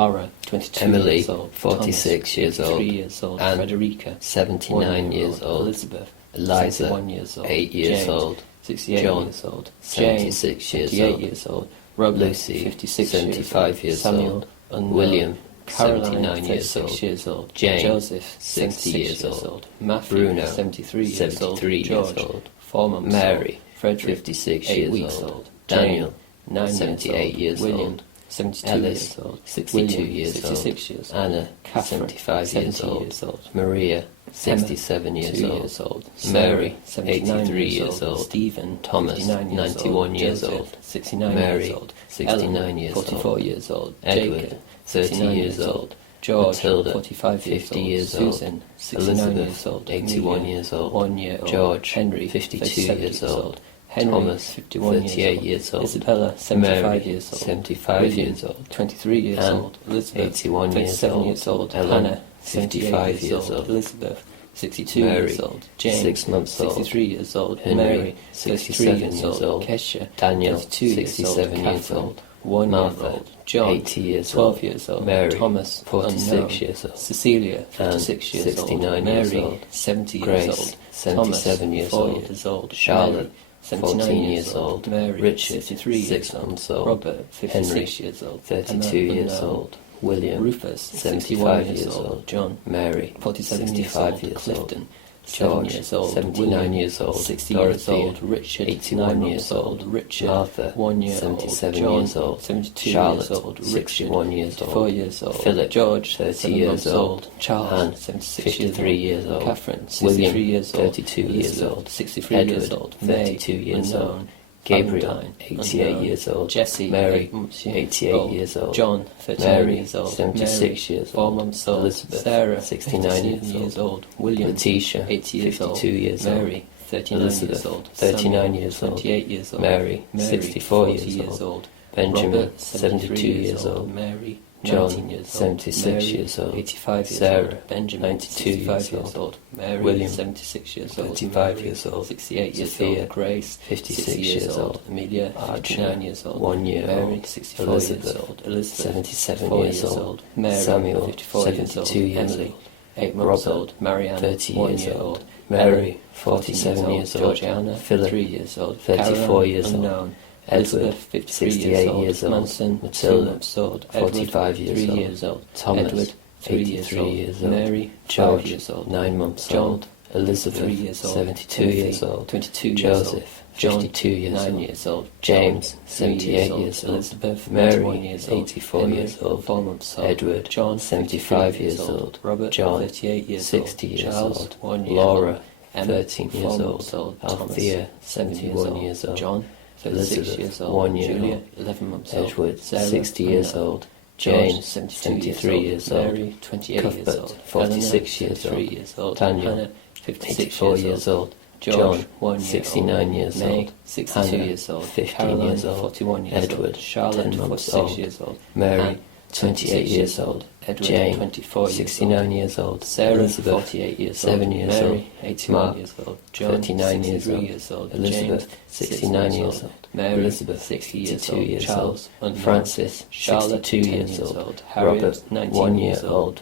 Ara, 22 Emily, years old. 46 years old. 3 years old. Anne, Frederica, 79 years old. Elizabeth, Eliza, 71 years old. 8 years James, old. 68 John, years old. 76 Jane, years 58 old. years old. Robert, Lucy, 56 75 years Samuel, old. unknown. William, Caroline, 79 years 36 old. years old. Jane, Joseph, 60 76 years old. Matthew, Bruno, 73 years 73 old. years George, old. 4 months Mary, old. Frederick, 56 8 years weeks old. old. Daniel, Jane, 9 78 years William, old. 72 Alice, years old. 62 William, years 66 old. years old. Anna, Catherine, 75 years 70 old. years old. Maria, 67 Emma, years 2 old. years old. Mary, Sarah, 79 83 years old. Stephen, Thomas, 59 years 91 old. years Joseph, old. 69 Mary, years old. 69 Ellen, years 44 old. years old. Edward, Jacob, 30 69 years old. George, Matilda, 45 years 50 old. years old. Susan, 69 Elizabeth, years old. 81 Amelia, years old. 1 year old. George, Henry, 52 37 years old. Henry, Thomas, 51 38 years years old. old. Isabella, 75 Mary, years old. 75 William, years old. 23 years Anne, old. Elizabeth, 81 years 37 old. years old. Ellen, Hannah, 55 78 years old. Elizabeth, 62 Mary, years old. Jane, 6 months old. 63 years old. Henry, Mary, 67 33 years old. Kesha, Daniel, 32 years old. 67 years Catherine, old. 1 Martha, year old. John, 80 years 12 old. years old. Mary, Thomas, 46 unknown. years old. Cecilia, 56 years 69 old. years Mary, old. 70 Grace, years old. 77 Thomas, years 4 old. years old. Charlotte, Mary, 79 14 years years old. Mary, Richard, 53 years 6 old. months old. Robert, 56 Henry, years old. 32 Emma, years unknown. old. William, Rufus, 75 61 years old. John, Mary, 47 65 years old. years Clifton, old. 7 George, years old. 79 William, years old. 60 Dorothea, years old. Richard, 81 9 years months old. old. Richard, Martha, 1 year 77 old. years John, old. 72 Charlotte, years old. Richard, 61 years 54 old. years old. Philip, George, 30 7 years months old. Charles, Anne, 76 53 years old. Catherine, William, 63 years old. 32 years Elizabeth, old. 63 Edward, years old. 32 years unknown. old. Gabriel, Valentine, 88 unknown. years old. Jesse, Mary, 8 months 88 years old. John, 39 Mary, years old. 76 Mary, years 4 old. months old. Elizabeth, Sarah, 69 years old. William, Letitia, 80 years old. 52 years old. Mary, 39 Elizabeth, years old. 39 Samuel, years old. 28 years old. Mary, 64 40 years old. Benjamin, Robert, 72 years old. Mary, John, 19 years old. 76 Mary, years old. 85 years Sarah, old. Benjamin, 92 65 years old. Mary, William, 76 years old. 35 Mary, years old. 68 years Sophia, old. Grace, 56 60 years old. Amelia, Archie, 59 years old. 1 year Mary, old. 64 Elizabeth, years old. Elizabeth, 77 4 years old. Mary, Samuel, 54 years old. 72 years Emily, old. 8 months Robert, old. Marianne, 30 1 years year old. old. Mary, Ellen, 47 years old. Georgiana, Philip, 3 years old. 34 Caroline, years old. unknown. Edward, Elizabeth, 53 68 years old. Manson, Matilda, 2 months old. 45 Edward, years 3 old. years old. Thomas, Edward, 3 83 years old. Mary, 5 George, years old. 9 months John, old. Elizabeth, 3 years old. 72 Timothy, years old. 22 years Joseph, old. John, 52 years 9 old. years old. James, John, 3 78 years old. Elizabeth, Mary, 91 years old. 84 Henry, years old. 4 months old. Edward, John, 75 53 years old. Robert, John, 38 years 60 old. years Charles, old. 1 year Laura, old. Emma, 13 years 4 old. months old. Althea, Thomas, 7 71 years old. John, 36 Elizabeth, years old. 1 year Julia, old. 11 months old. Edward, Sarah, 60 years unknown. old. George, James, 73 73 years old. Mary, 28 years Cuthbert, old. 46 Eleanor, years 53 old. years old. Daniel, Hannah, 56 84 years years old. old. George, John, 1 year 69 old. years May, old. 62 Hannah, years old. 15 Caroline, years old. 41 years Edward, old. Charlotte, 10 months 46 old. years old. Mary, Anne, 28 years old. Edward, Jane, 24 years 69 old. years old. Sarah, Elizabeth, 48 years 7 old. years Mary, old. 81 Mark, years old. John, 39 years 63 old. years old. Elizabeth, James, 69 years old. Mary, Elizabeth, 60 years 62 old. years Charles, old. unknown. Francis, Charlotte, 62 10 years old. Harriet, Robert, 19 1 year years old.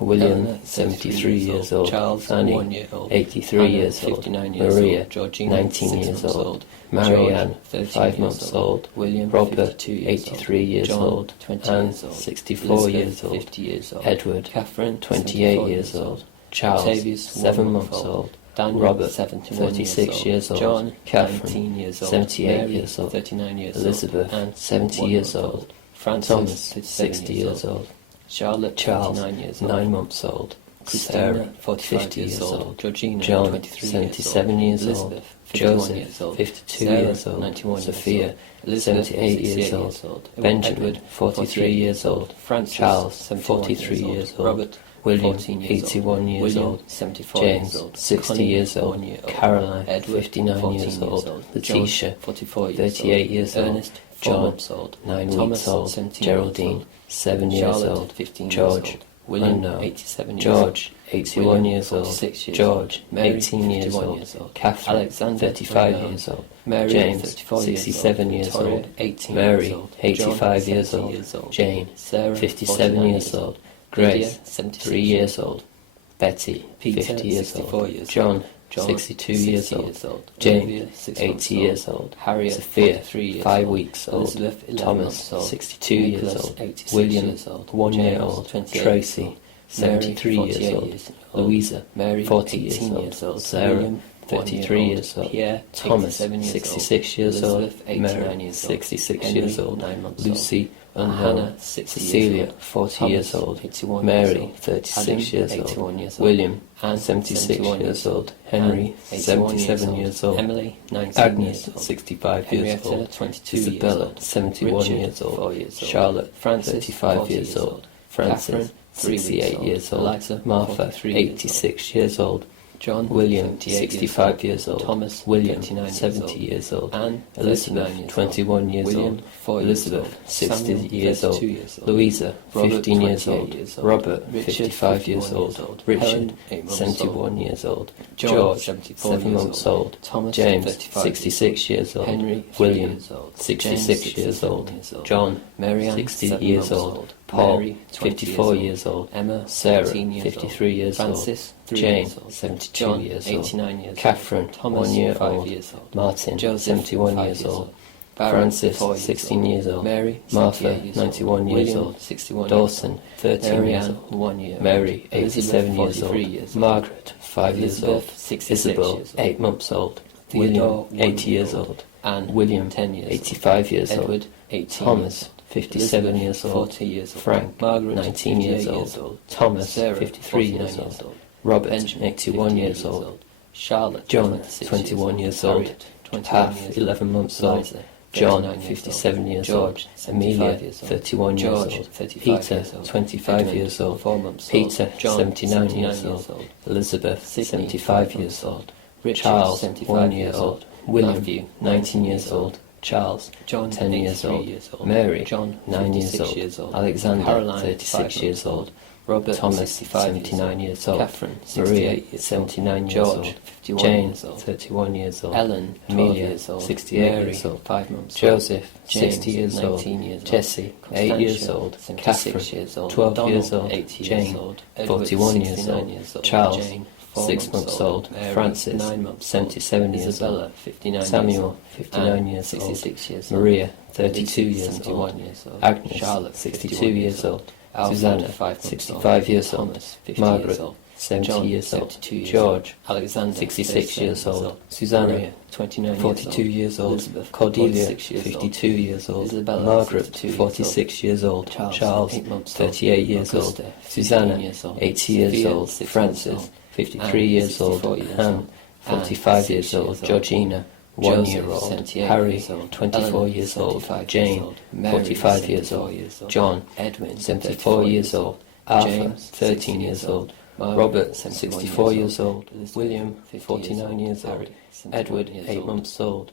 William, Eleanor, 73 years old. Charles, Fanny, 1 year old. 83 Hannah, years old. 59 years Maria, old. Georgina, 19 6 years months old. Marianne, George, 13 5 years months old. William, Robert, 52 years 83 old. years John, old. 20 Anne, years old. 64 Elizabeth, years old. 50 years old. Edward, Catherine, 28 74 years old. Charles, Octavius, 7 1 months month old. Daniel, Robert, 71 36 years old. John, Catherine, 19 years old. 78 Mary, years old. 39 years Elizabeth, old. Anne, 70 1 years month old. Francis, Thomas, 57 60 years old. Charlotte, Charles, 29 years old. 9 months old. Christina, Sarah, 45 50 years years old. old. Georgina, John, 23 77 years years old. old. Elizabeth, 51 Joseph, years old. 52 Sarah, years old. 91 Sophia, years old. Elizabeth, 78 years 68 old. Benjamin, Edward, 43 years old. Francis, Charles, 71 43 years old. Robert, William, 14 years 81 old. years William, old. 74 James, years old. 60 Connie, years old. 1 year old. Caroline, Edward, 59 14 years old. John, Letitia, 44 years 38 old. years old. Ernest, 4 John, months old. 9 Thomas, weeks old. 17 Geraldine, months old. 7 years Charlotte, old. 15 years George, old. William, unknown. 87 years George, old. 81 William, years old. 46 years George, old. Mary, 18 years 51 old. years old. Catherine, Alexander, 35 unknown. years old. Mary, James, 34 years 67 old. years Victoria, old. 18 Mary, years old. 85 John, years 70 old. years old. Jane, Sarah, 57 49 years old. Lydia, Grace, 76 3 years old. Betty, Peter, 50 years 64 old. years John, old. John, 62 years 60 old. years old. Jane, Olivia, 6 months 80 years old. Harriet, Sophia, 43 years 5 old. weeks old. Elizabeth, 11 Thomas, months old. 62 years Nicholas, old. 86 William, years old. 1 year James, old. 28 Tracy, years old. 73 Mary, years 48 old. years old. Louisa, Mary, 40 18 years years old. old. Sarah, William, 33 1 years old. Pierre, Thomas, 87 years 66 old. years old. Elizabeth, 89 Mary, years old. 66 Henry, years old. 9 months Lucy, old. unknown. Hannah, 60 years Cecilia, old. 40 Thomas, years old. 81 Mary, years old. 36 Adam, years 81 old. years old. William, Anne, 76 71 years old. Henry, Anne, 77 years old. Emily, 19 Agnes, years old. 65 years Henrietta, old. 22 Isabella, years old. 71 Richard, years old. 4 years old. Charlotte, Francis, 35 40 years old. Francis, Catherine, 3 weeks 68 old. years old. Eliza, Martha, 43 years old. 86 years old. John, William, 78 65 years old. Thomas, William, 39 70 years old. Anne, Elizabeth, 39 years 21 years William, old. 4 years Elizabeth, old. 60 Samuel, years old. 32 years old. Louisa, Robert, 15 years 28 old. years old. Robert, Richard, 55 years 51 old. Richard, Helen, 8 months 71 years old. John, George, 74 7 years months old. old. Thomas, James, 35 66 years old. Henry, 3 William, years old. 66 James, years 67 old. years old. John, Marianne, 60 7 years months old. Paul, Mary, 20 54 years years old. Emma, Sarah, 14 years 53 years old. Francis, 3 Jane, years old. 72 John, years old. 89 years Catherine, old. Thomas, 1 year 5 old. years old. Martin, Joseph, 71 5 years old. Baron, Francis, 4 years 16 old. years old. Mary, Martha, 78 years 91 old. years William, old. 61 Dawson, years 13 old. years Marianne, old. 1 year Mary, old. 87 years old. 43 years old. Margaret, 5 years old. Elizabeth, 66 Isabel, years old. 8 months old. Theodore, William, 1 80 year years old. old. Anne, William, 10 years old. 85 years Edward, old. 18 Thomas, years old. 57 Elizabeth, years old. 40 years old. Frank, Margaret, 19 years 58 old. Thomas, Sarah, 53 49 years old. old. Robert, Benjamin, 81 58 years old. Charlotte, John, 26 21 years years old. Harriet, 21 Taff, years 11 months old. Eliza, John, 39 years 57 old. years George, old. 75 Amelia, years old. 31 years George, old. 35 Peter, years old. 25 Edmund, years old. 4 months Peter, old. John, 79 years old. Elizabeth, Sydney, 75 5 years months old. Richard, Charles, 75 1 year years old. William, Matthew, 19 years old. Charles, John, 10 years 83 old. years old. Mary, John, 9 years 56 old. years old. Alexander, Caroline, 36 5 years months old. Robert, Thomas, 65 79 years old. Catherine, Maria, 68 years 79 old. years George, old. 51 Jane, years old. 31 years old. Ellen, 12 Amelia, years old. 68 Mary, years old. 5 months old. Joseph, James, 60 years old. 19 years old. Jesse, 8 years Constantia, old. 76 Catherine, years old. 12 Donald, years old. 80 years Jane, old. Edward, 41 years 69 old. years old. Charles, Jane, 4 6 months old. Mary, Francis, 9 months 77 old. years Isabella, old. 59 Samuel, years old. 59 Anne, years old. 66 years old. Maria, 32 Elizabeth, years 71 old. years old. Agnes, Charlotte, 62 51 years old. Alfred, Susanna, 5 months 65 years old. Thomas, 50 Margaret, years old. 70 John, years old. 72 years George, old. Alexander, 66 years 37 old. Susanna, Maria, 29 42 years old. Elizabeth, Cordelia, 46 years 52 years old. Isabella, Margaret, 62 years 46 years old. Charles, 8 months old. 38 years old. Augusta, 15 Susanna, years old. 80 years Sophia, old. 6 months Francis, old. 53 Anne, years old. 64 years Anne, old. 45 Anne, years 6 old. years old. Georgina, 1 Joseph, year old. 78 Harry, years old. 24 Ellen, years old. 75 years Jane, old. Mary, 45 years 74 old. years old. John, Edwin, 74 years old. Arthur, James, 13 years old. Margaret, Robert, 71 64 years years old. Elizabeth, William, 50 years 49 old. years old. Harry, 71 Edward, years 8 old. months old.